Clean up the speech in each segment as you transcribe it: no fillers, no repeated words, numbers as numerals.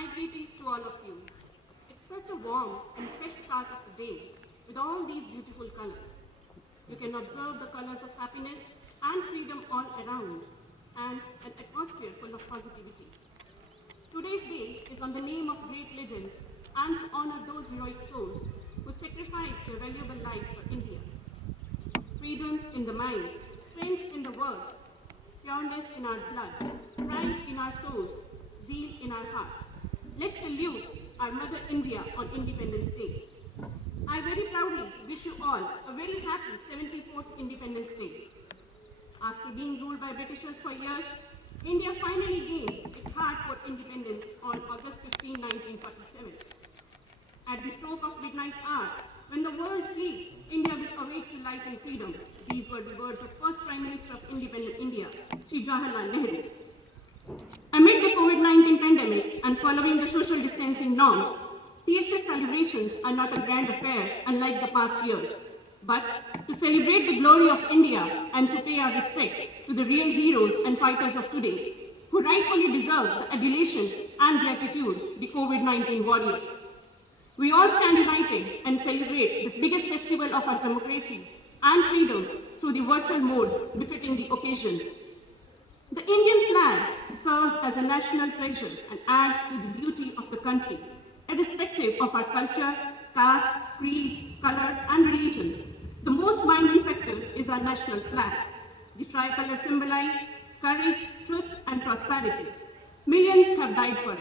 My greetings to all of you. It's such a warm and fresh start of the day with all these beautiful colors. You can observe the colors of happiness and freedom all around and an atmosphere full of positivity. Today's day is on the name of great legends and to honor those heroic souls who sacrificed their valuable lives for India. Freedom in the mind, strength in the words, pureness in our blood, pride in our souls, zeal in our hearts. Let's salute our Mother India on Independence Day. I very proudly wish you all a very happy 74th Independence Day. After being ruled by Britishers for years, India finally gained its hard-fought independence on August 15, 1947. At the stroke of midnight hour, when the world sleeps, India will awake to life and freedom. These were the words of first Prime Minister of independent India, Shri Jawaharlal Nehru. Amid the COVID-19 pandemic and following the social distancing norms, TSS celebrations are not a grand affair unlike the past years, but to celebrate the glory of India and to pay our respect to the real heroes and fighters of today, who rightfully deserve the adulation and gratitude, the COVID-19 warriors. We all stand united and celebrate this biggest festival of our democracy and freedom through the virtual mode befitting the occasion. The Indian flag serves as a national treasure and adds to the beauty of the country, irrespective of our culture, caste, creed, color, and religion. The most binding factor is our national flag. The tricolor symbolizes courage, truth, and prosperity. Millions have died for it.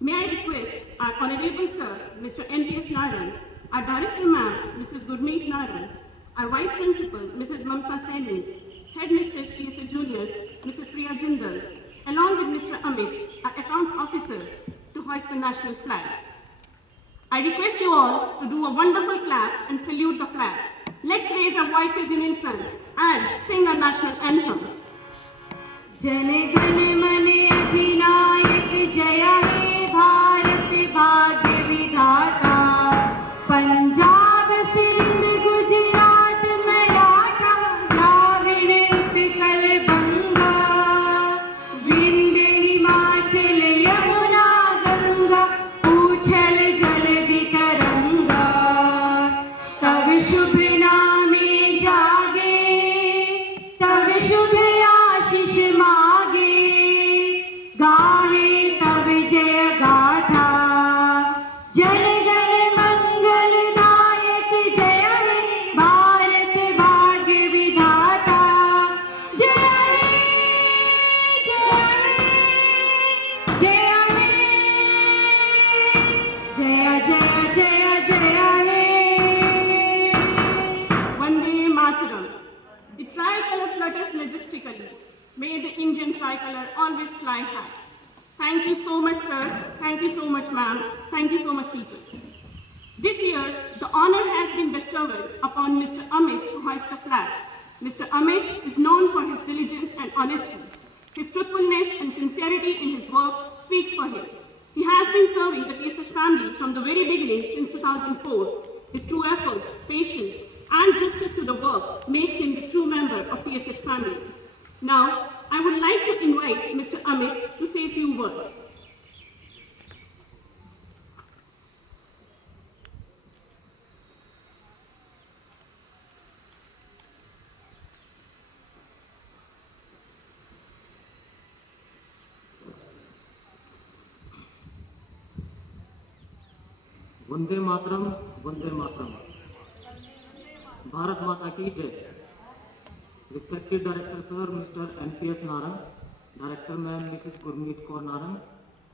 May I request our Honorable Sir, Mr. N.V.S. Naran, our Director Ma'am, Mrs. Gurmeet Naran, our Vice Principal, Mrs. Mamta Saini, Headmistress PSA Juniors, Mrs. Priya Jindal, along with Mr. Amit, our Accounts Officer, to hoist the national flag. I request you all to do a wonderful clap and salute the flag. Let's raise our voices in unison and sing our national anthem. Jana Gana मन अधिनायक जय हे भारत भाग्य विधाता पंजाब सिंध गुजरात मराठा द्राविड़ उत्कल बंगा विंध्य हिमाचल यमुना गंगा उछल जलधि तरंगा तब शुभ नामे जागे तब शुभ आशीष मागे गाहे तब जय गाथा जन गण मंगलदायक जय हे भारत भाग्य विधाता जय हे जय हे जय हे जय जय जय जय हे Vande Mataram. The tricolor flutters majestically. May the Indian tricolor always fly high. Thank you so much, sir. Thank you so much, ma'am. Thank you so much, teachers. This year, the honor has been bestowed upon Mr. Amit to hoist the flag. Mr. Amit is known for his diligence and honesty. His truthfulness and sincerity in his work speaks for him. He has been serving the TSS family from the very beginning since 2004. His true efforts, patience, and justice to the work makes him the true member of TSS family. Now, I would like to invite Mr. Amit to say a few words. Vande Mataram, Vande Mataram. Bharat माता की जय। Respected Director Sir, Mr. N.P.S. Naran, Director Ma'am Mrs. Gurmeet Kaur Naran,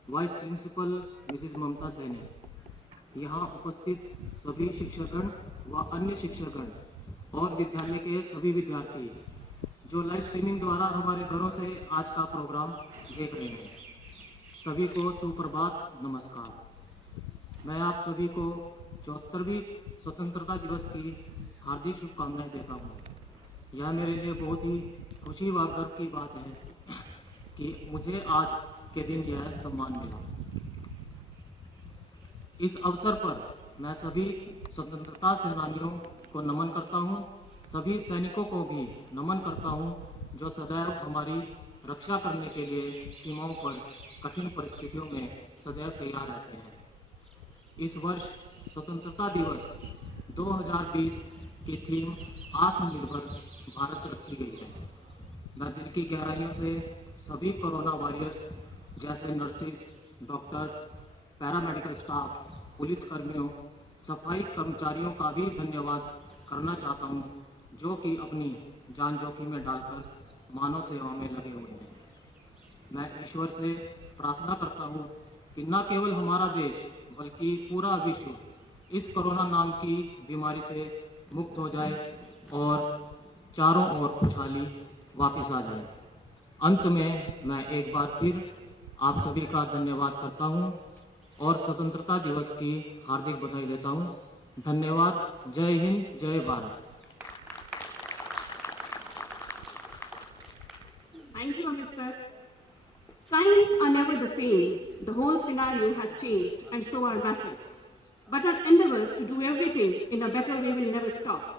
Vice Principal Mrs. Mamta Saini, यहाँ उपस्थित सभी शिक्षकगण व अन्य शिक्षकगण और विद्यालय के सभी विद्यार्थी जो लाइव स्ट्रीमिंग द्वारा हमारे घरों से आज का प्रोग्राम देख रहे हैं, सभी को सुप्रभात, नमस्कार। मैं आप सभी को 74वीं स्वतंत्रता दिवस की हार्दिक शुभकामनाएं देता हूँ। यह मेरे लिए बहुत ही खुशी व गर्व की बात है कि मुझे आज के दिन यह सम्मान मिला। इस अवसर पर मैं सभी स्वतंत्रता सेनानियों को नमन करता हूं, सभी सैनिकों को भी नमन करता हूं जो सदैव हमारी रक्षा करने के लिए सीमाओं पर कठिन परिस्थितियों में सदैव तैयार रहते हैं। इस वर्ष स्वतंत्रता दिवस 2020 की थीम आत्मनिर्भर भारत रखी गई है। मैं दिल की गहराइयों से सभी कोरोना वॉरियर्स जैसे नर्सिस, डॉक्टर्स, पैरामेडिकल स्टाफ, पुलिसकर्मियों, सफाई कर्मचारियों का भी धन्यवाद करना चाहता हूं, जो कि अपनी जान जोखिम में डालकर मानव सेवा में लगे हुए हैं। मैं ईश्वर से प्रार्थना करता हूं कि न केवल हमारा देश बल्कि पूरा विश्व इस कोरोना नाम की बीमारी से मुक्त हो जाए और चारों ओर खुशहाली वापस आ जाए। अंत में मैं एक बार फिर आप सभी का धन्यवाद करता हूं और स्वतंत्रता दिवस की हार्दिक बधाई देता हूं। धन्यवाद। जय हिंद, जय Bharat. Thank you, Amit sir. Times are never the same. The whole scenario has changed, and so are battles. But our endeavors to do everything in a better way will never stop.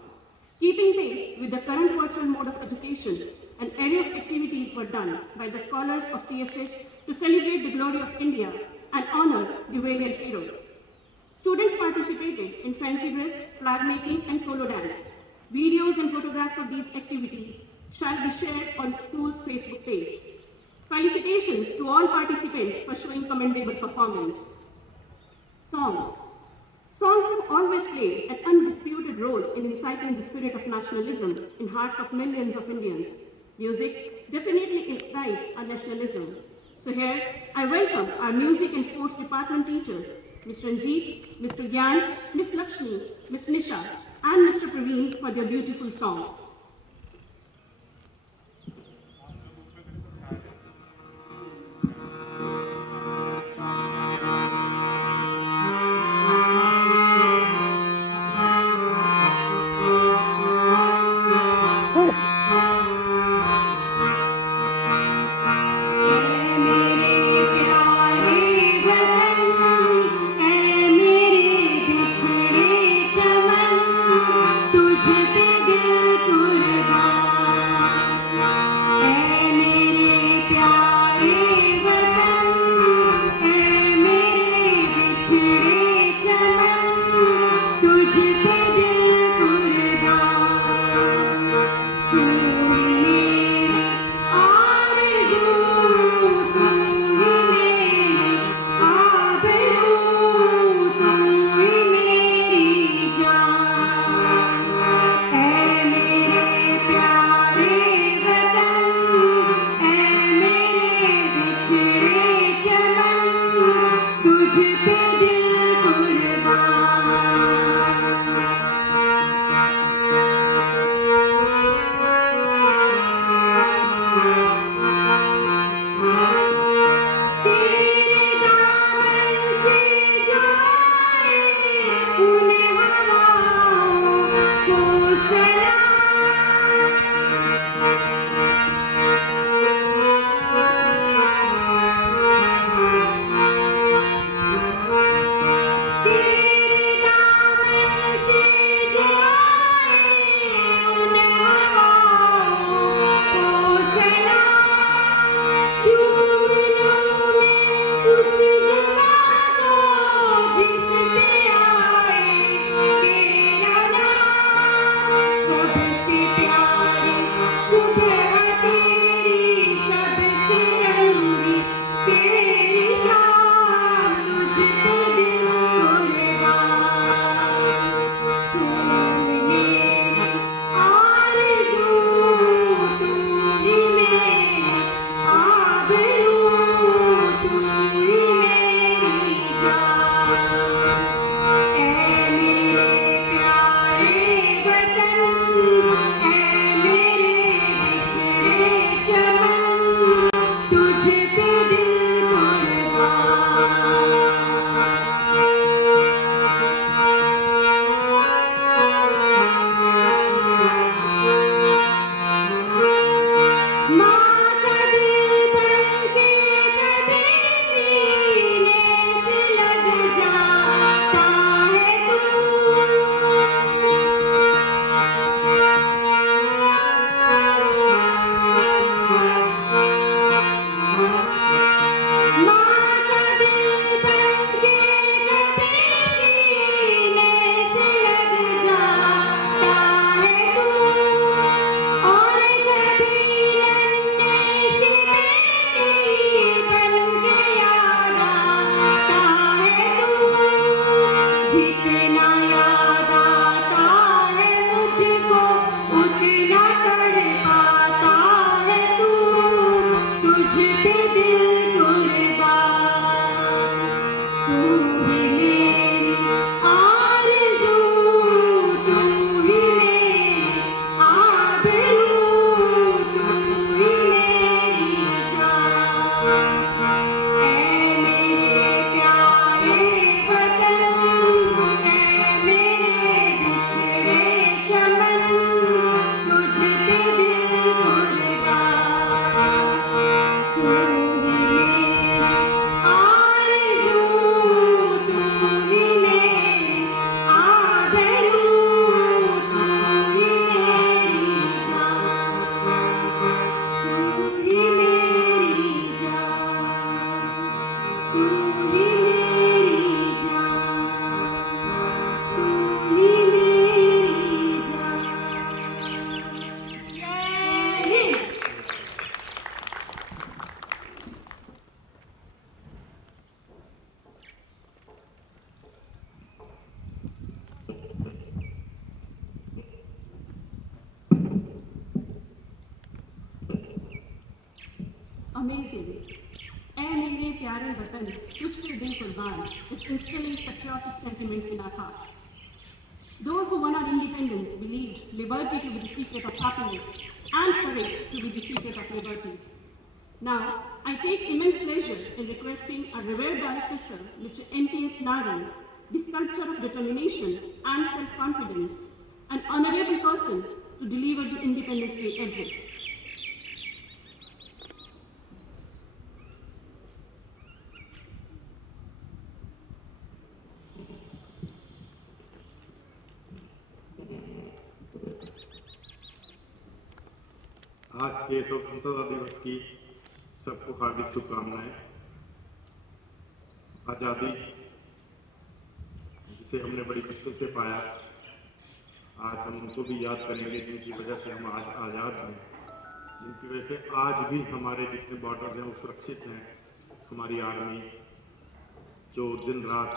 Keeping pace with the current virtual mode of education, an array of activities were done by the scholars of TSH to celebrate the glory of India and honor the valiant heroes. Students participated in fancy dress, flag making, and solo dance. Videos and photographs of these activities shall be shared on school's Facebook page. Felicitations to all participants for showing commendable performance. Songs. Songs have always played an undisputed role in inciting the spirit of nationalism in hearts of millions of Indians. Music definitely ignites our nationalism. So here, I welcome our music and sports department teachers, Ms. Ranjeet, Mr. Gyan, Ms. Lakshmi, Ms. Nisha, and Mr. Praveen for their beautiful song. तुझ पे दिल amazing. "ऐ मेरे प्यारे वतन, तुझ पे दिल कुर्बान" is instilling patriotic sentiments in our hearts. Those who won our independence believed liberty to be the secret of happiness and courage to be the secret of liberty. Now, I take immense pleasure in requesting our revered Director Sir, Mr. NPS Naran, the sculpture of determination and self-confidence, an honorable person, to deliver the Independence Day address. आज के स्वतंत्रता दिवस की सबको हार्दिक शुभकामनाएं। आज़ादी जिसे हमने बड़ी मुश्किल से पाया, आज हम उनको भी याद करेंगे जिनकी वजह से हम आज आज़ाद हैं, जिनकी वजह से आज भी हमारे जितने बॉर्डर्स हैं वो सुरक्षित हैं। हमारी आर्मी जो दिन रात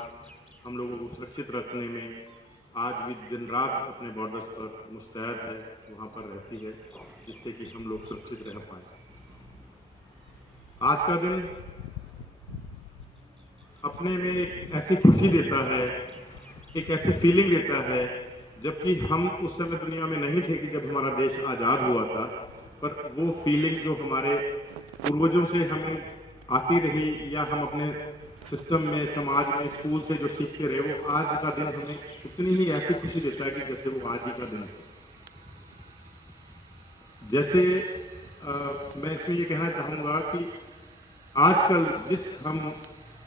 हम लोगों को सुरक्षित रखने में आज भी दिन रात अपने बॉर्डर्स पर मुस्तैद है, वहाँ पर रहती है, जिससे कि हम लोग सुरक्षित रह पाए। आज का दिन अपने में एक ऐसी खुशी देता है, एक ऐसी फीलिंग देता है, जबकि हम उस समय दुनिया में नहीं थे कि जब हमारा देश आज़ाद हुआ था, पर वो फीलिंग जो हमारे पूर्वजों से हमें आती रही या हम अपने सिस्टम में, समाज में, स्कूल से जो सीखते रहे, वो आज का दिन हमें उतनी ही ऐसी खुशी देता है कि जैसे वो आज ही का दिन है। जैसे मैं इसमें ये कहना चाहूँगा कि आजकल जिस हम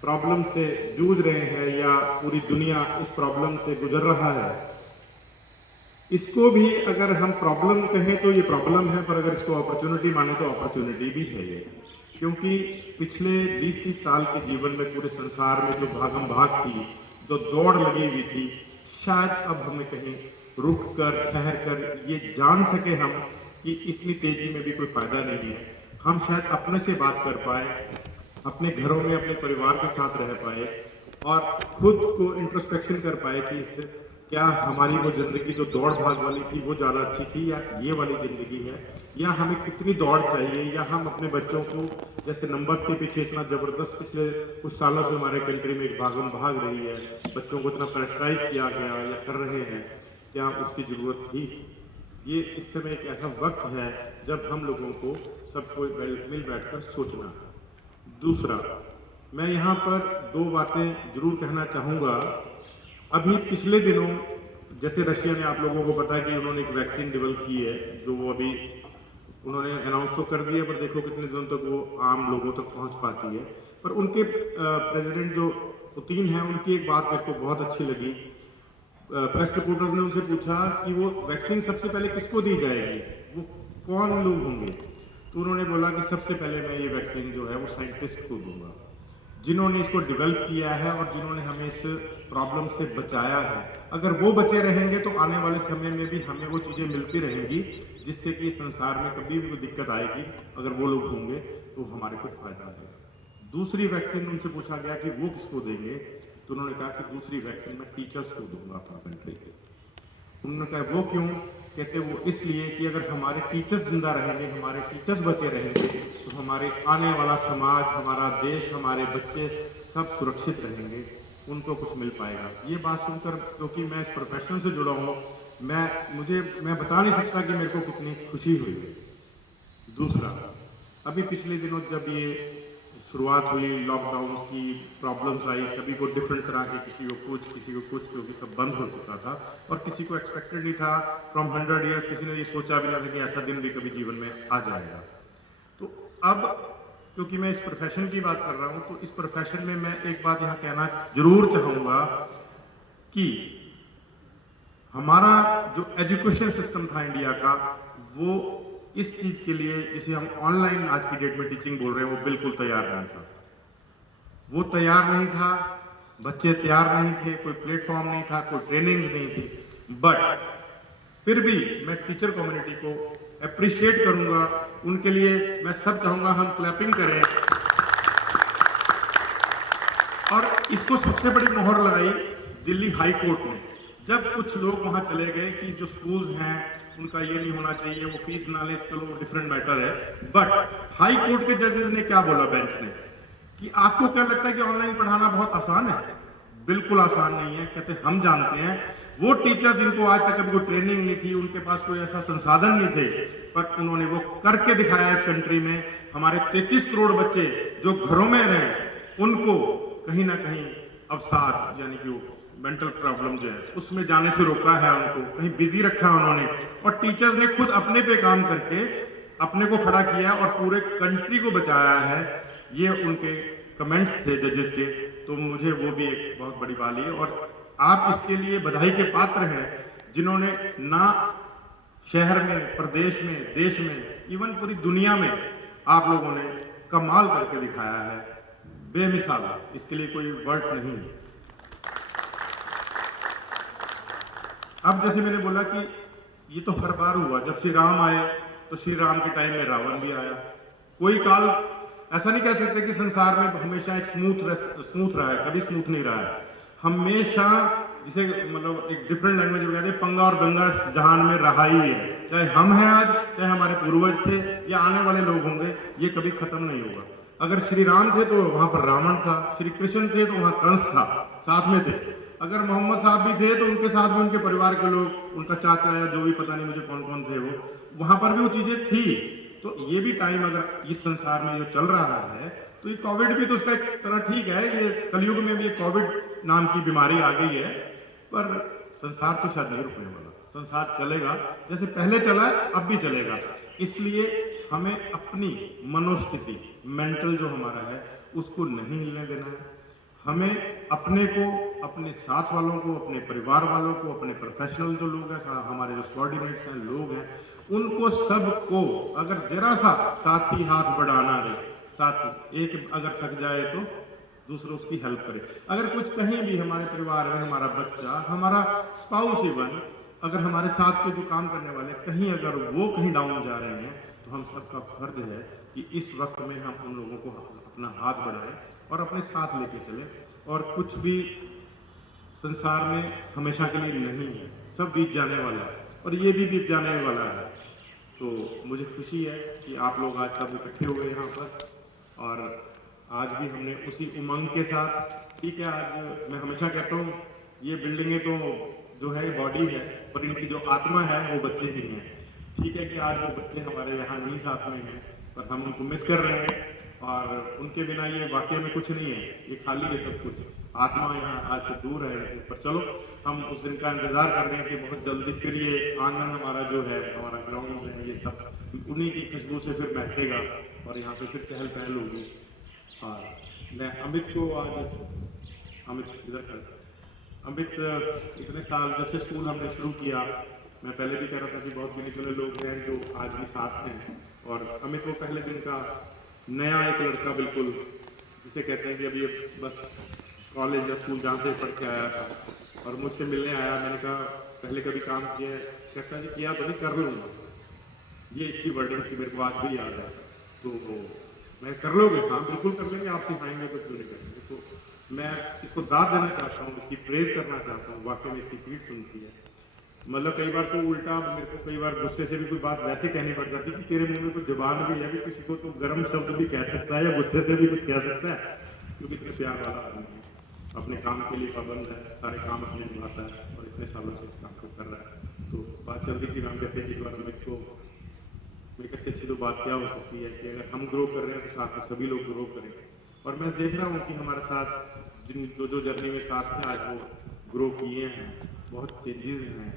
प्रॉब्लम से जूझ रहे हैं या पूरी दुनिया इस प्रॉब्लम से गुजर रहा है, इसको भी अगर हम प्रॉब्लम कहें तो ये प्रॉब्लम है, पर अगर इसको अपॉर्चुनिटी माने तो अपॉर्चुनिटी भी है ये। क्योंकि पिछले 20-30 साल के जीवन में पूरे संसार में जो भागम भाग थी, जो दौड़ लगी हुई थी, शायद अब हमें कहीं रुक कर, ठहर कर ये जान सके हम कि इतनी तेजी में भी कोई फायदा नहीं है। हम शायद अपने से बात कर पाए, अपने घरों में अपने परिवार के साथ रह पाए और खुद को इंट्रोस्पेक्शन कर पाए कि इससे क्या हमारी वो जिंदगी जो दौड़ भाग वाली थी वो ज़्यादा अच्छी थी या ये वाली ज़िंदगी है, या हमें कितनी दौड़ चाहिए, या हम अपने बच्चों को जैसे नंबर्स के पीछे इतना ज़बरदस्त पिछले कुछ सालों से हमारे कंट्री में एक भागम भाग रही है, बच्चों को इतना प्रेशराइज किया गया या कर रहे हैं, क्या उसकी ज़रूरत थी? ये इस समय एक ऐसा वक्त है जब हम लोगों को सबको मिल बैठ कर सोचना। दूसरा, मैं यहाँ पर 2 बातें जरूर कहना चाहूँगा। अभी पिछले दिनों जैसे रशिया ने, आप लोगों को पता है कि उन्होंने एक वैक्सीन डेवलप की है, जो वो अभी उन्होंने अनाउंस तो कर दिया, पर देखो कितने दिनों तक वो आम लोगों तक पहुंच पाती है। पर उनके प्रेसिडेंट जो पुतिन है, उनकी एक बात मेरे को बहुत अच्छी लगी। प्रेस रिपोर्टर्स ने उनसे पूछा कि वो वैक्सीन सबसे पहले किसको दी जाएगी, वो कौन लोग होंगे, तो उन्होंने बोला कि सबसे पहले मैं ये वैक्सीन जो है वो साइंटिस्ट को दूंगा, जिन्होंने इसको डेवलप किया है और जिन्होंने हमें इस प्रॉब्लम से बचाया है। अगर वो बचे रहेंगे तो आने वाले समय में भी हमें वो चीज़ें मिलती रहेंगी, जिससे कि संसार में कभी भी कोई दिक्कत आएगी, अगर वो लोग होंगे तो हमारे को फायदा है। दूसरी वैक्सीन उनसे पूछा गया कि वो किसको देंगे, तो उन्होंने कहा कि दूसरी वैक्सीन मैं टीचर्स को दूंगा अपना कंट्री के। उन्होंने कहा वो क्यों? कहते वो इसलिए कि अगर हमारे टीचर्स जिंदा रहेंगे, हमारे टीचर्स बचे रहेंगे, तो हमारे आने वाला समाज, हमारा देश, हमारे बच्चे सब सुरक्षित रहेंगे, उनको कुछ मिल पाएगा। ये बात सुनकर, क्योंकि मैं इस प्रोफेशन से जुड़ा हूँ, मैं बता नहीं सकता कि मेरे को कितनी खुशी हुई है। दूसरा, अभी पिछले दिनों जब ये शुरुआत हुई, लॉकडाउन की प्रॉब्लम्स आई, सभी को डिफरेंट तरह के, किसी को कुछ, क्योंकि सब बंद हो चुका था और किसी को एक्सपेक्टेड नहीं था। फ्रॉम 100 ईयर्स किसी ने ये सोचा भी नहीं था कि ऐसा दिन भी कभी जीवन में आ जाएगा। तो अब क्योंकि मैं इस प्रोफेशन की बात कर रहा हूँ, तो इस प्रोफेशन में मैं एक बात यहाँ कहना जरूर चाहूँगा कि हमारा जो एजुकेशन सिस्टम था इंडिया का, वो इस चीज के लिए, जिसे हम ऑनलाइन आज की डेट में टीचिंग बोल रहे हैं, वो बिल्कुल तैयार नहीं था। वो तैयार नहीं था, बच्चे तैयार नहीं थे, कोई प्लेटफॉर्म नहीं था, कोई ट्रेनिंग्स नहीं थी। बट फिर भी मैं टीचर कम्युनिटी को अप्रिशिएट करूंगा, उनके लिए मैं सब चाहूंगा हम क्लैपिंग करें। और इसको सबसे बड़ी मोहर लगाई दिल्ली हाई कोर्ट ने, जब कुछ लोग वहां चले गए कि जो स्कूल्स हैं उनका ये नहीं होना चाहिए, वो फीस ना ले, चलो डिफरेंट मैटर है। बट हाई कोर्ट के जजेस ने क्या बोला बेंच ने कि आपको क्या लगता है कि ऑनलाइन पढ़ाना बहुत आसान है? बिल्कुल आसान नहीं है। कहते हम जानते हैं वो टीचर जिनको आज तक कभी कोई ट्रेनिंग नहीं थी, उनके पास कोई ऐसा संसाधन नहीं थे, पर उन्होंने वो करके दिखाया इस कंट्री में। हमारे 33 करोड़ बच्चे जो घरों में रहे उनको कहीं ना कहीं अवसाद यानी कि मेंटल प्रॉब्लम जो है उसमें जाने से रोका है, उनको कहीं बिजी रखा है उन्होंने। और टीचर्स ने खुद अपने पे काम करके अपने को खड़ा किया और पूरे कंट्री को बचाया है। ये उनके कमेंट्स थे जजेस के, तो मुझे वो भी एक बहुत बड़ी बात है। और आप इसके लिए बधाई के पात्र हैं जिन्होंने ना शहर में, प्रदेश में, देश में, इवन पूरी दुनिया में आप लोगों ने कमाल करके दिखाया है, बेमिसाल। इसके लिए कोई वर्ड्स नहीं है। अब जैसे मैंने बोला कि ये तो हर बार हुआ, जब श्री राम आए तो श्री राम के टाइम में रावण भी आया। कोई काल ऐसा नहीं कह सकते कि संसार में हमेशा एक स्मूथ रहा है, कभी स्मूथ नहीं रहा है। हमेशा जिसे मतलब एक डिफरेंट लैंग्वेज में कहते हैं, पंगा और दंगा जहान में रहा ही है। चाहे हम हैं आज, चाहे हमारे पूर्वज थे या आने वाले लोग होंगे, ये कभी खत्म नहीं होगा। अगर श्री राम थे तो वहां पर रावण था, श्री कृष्ण थे तो वहां कंस था, साथ में थे। अगर मोहम्मद साहब भी थे तो उनके साथ भी उनके परिवार के लोग, उनका चाचा या जो भी, पता नहीं मुझे कौन कौन थे, वो वहां पर भी वो चीजें थी। तो ये भी टाइम अगर इस संसार में जो चल रहा है, तो ये कोविड भी तो उसका एक तरह ठीक है। ये कलयुग में भी कोविड नाम की बीमारी आ गई है, पर संसार तो शायद नहीं रुकने वाला। संसार चलेगा, जैसे पहले चला अब भी चलेगा। इसलिए हमें अपनी मनोस्थिति, मेंटल जो हमारा है, उसको नहीं हिलने देना है। हमें अपने को, अपने साथ वालों को, अपने परिवार वालों को, अपने प्रोफेशनल जो लोग हैं, हमारे जो सबॉर्डिनेट्स हैं, लोग हैं, उनको सबको अगर जरा सा साथी हाथ बढ़ाना दे, साथी एक अगर थक जाए तो दूसरा उसकी हेल्प करे। अगर कुछ कहीं भी हमारे परिवार में हमारा बच्चा, हमारा स्पाउस इवन, अगर हमारे साथ के जो काम करने वाले कहीं अगर वो कहीं डाउन जा रहे हैं, तो हम सबका फर्ज है कि इस वक्त में हम उन लोगों को अपना हाथ बढ़ाएं और अपने साथ लेके चले। और कुछ भी संसार में हमेशा के लिए नहीं है, सब बीत जाने वाला है और ये भी बीत जाने वाला है। तो मुझे खुशी है कि आप लोग आज सब इकट्ठे हुए यहाँ पर, और आज भी हमने उसी उमंग के साथ, ठीक है, आज मैं हमेशा कहता हूँ ये बिल्डिंगें तो जो है बॉडी है, पर इनकी जो आत्मा है वो बच्चे ही हैं। ठीक है कि आज वो बच्चे हमारे यहाँ नहीं साथ में हैं, पर हम उनको मिस कर रहे हैं, और उनके बिना ये वाकई में कुछ नहीं है, ये खाली है सब कुछ। आत्मा यहाँ आज से दूर है, पर चलो हम उस दिन का इंतजार कर रहे हैं कि बहुत जल्दी फिर ये आंगन हमारा जो है, हमारा ग्राउंड है, ये सब उन्हीं की खुशबू से फिर महकेगा और यहाँ पे फिर चहल पहल होगी। और मैं अमित को आज, अमित इधर कर, अमित इतने साल जब से स्कूल हमने शुरू किया, मैं पहले भी कह रहा था कि बहुत गिने चुने लोग हैं जो आज भी साथ हैं। और अमित वो पहले दिन का नया एक लड़का, बिल्कुल जिसे कहते हैं कि अभी बस कॉलेज या स्कूल जहाँ से पढ़ के आया था और मुझसे मिलने आया। मैंने कहा पहले कभी काम किया है? कहता है कि किया तो नहीं, कर लूँगा। ये इसकी वर्डिंग की मेरे को आज भी याद है। तो मैं कर लोगे? हाँ बिल्कुल कर लेंगे, आप सिखाएंगे तो क्यों नहीं करेंगे। तो मैं इसको दाद देना चाहता हूँ, इसकी प्रेज करना चाहता हूँ। वाकई में इसकी पीठ सुनती है। मतलब कई बार तो उल्टा मेरे को कई बार गुस्से से भी कोई बात वैसे कहनी पड़ जाती है कि तेरे मुंह में कोई जुबान भी है, कि किसी को तो गर्म शब्द भी कह सकता है या गुस्से से भी कुछ कह सकता है, क्योंकि इतने प्यार वाला आदमी है, अपने काम के लिए पाबंद है, सारे काम अपने निभाता है और इतने सालों से इस काम को कर रहा है। तो बात चल रही थी, हम कहते हैं कि इस बार मेरे को मेरे से अच्छी तो बात क्या हो सकती है कि अगर हम ग्रो कर रहे हैं तो साथ में सभी लोग ग्रो करें। और मैं देख रहा हूँ कि हमारे साथ जिन जो जर्नी में साथ में आज वो ग्रो किए हैं, बहुत चेंजेस हैं।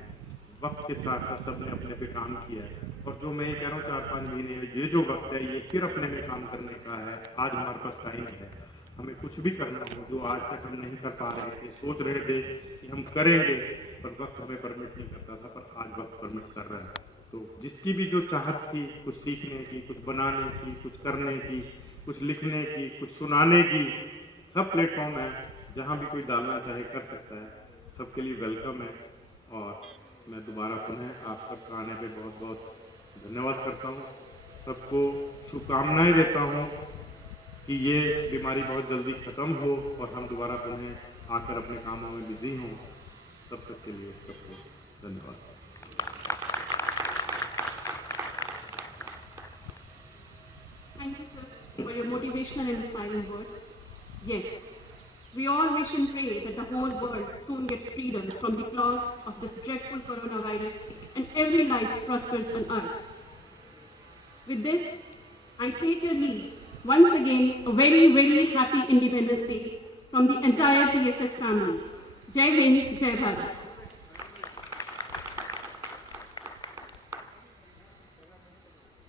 वक्त के साथ साथ सबने अपने पे काम किया है। और जो मैं ये कह रहा हूँ 4-5 महीने ये जो वक्त है, ये फिर अपने में काम करने का है। आज हमारे पास टाइम है, हमें कुछ भी करना हो जो आज तक हम नहीं कर पा रहे थे, सोच रहे थे कि हम करेंगे, पर वक्त हमें परमिट नहीं करता था, पर आज वक्त परमिट कर रहा है। तो जिसकी भी जो चाहत थी कुछ सीखने की, कुछ बनाने की, कुछ करने की, कुछ लिखने की, कुछ सुनाने की, सब प्लेटफॉर्म है। जहाँ भी कोई डालना चाहे कर सकता है, सबके लिए वेलकम है। और मैं दोबारा पुनः आप सबका आने पे बहुत बहुत धन्यवाद करता हूँ। सबको शुभकामनाएं देता हूँ कि ये बीमारी बहुत जल्दी ख़त्म हो और हम दोबारा पुनः आकर अपने कामों में बिजी हों। सब सबके लिए सबको धन्यवाद। for your motivational and inspiring words. Yes, we all wish and pray that the whole world soon gets freedom from the claws of this dreadful coronavirus and every life prospers on earth. With this, I take your leave. Once again, a very, very happy Independence Day from the entire TSS family. Jai Hind, Jai Bharat.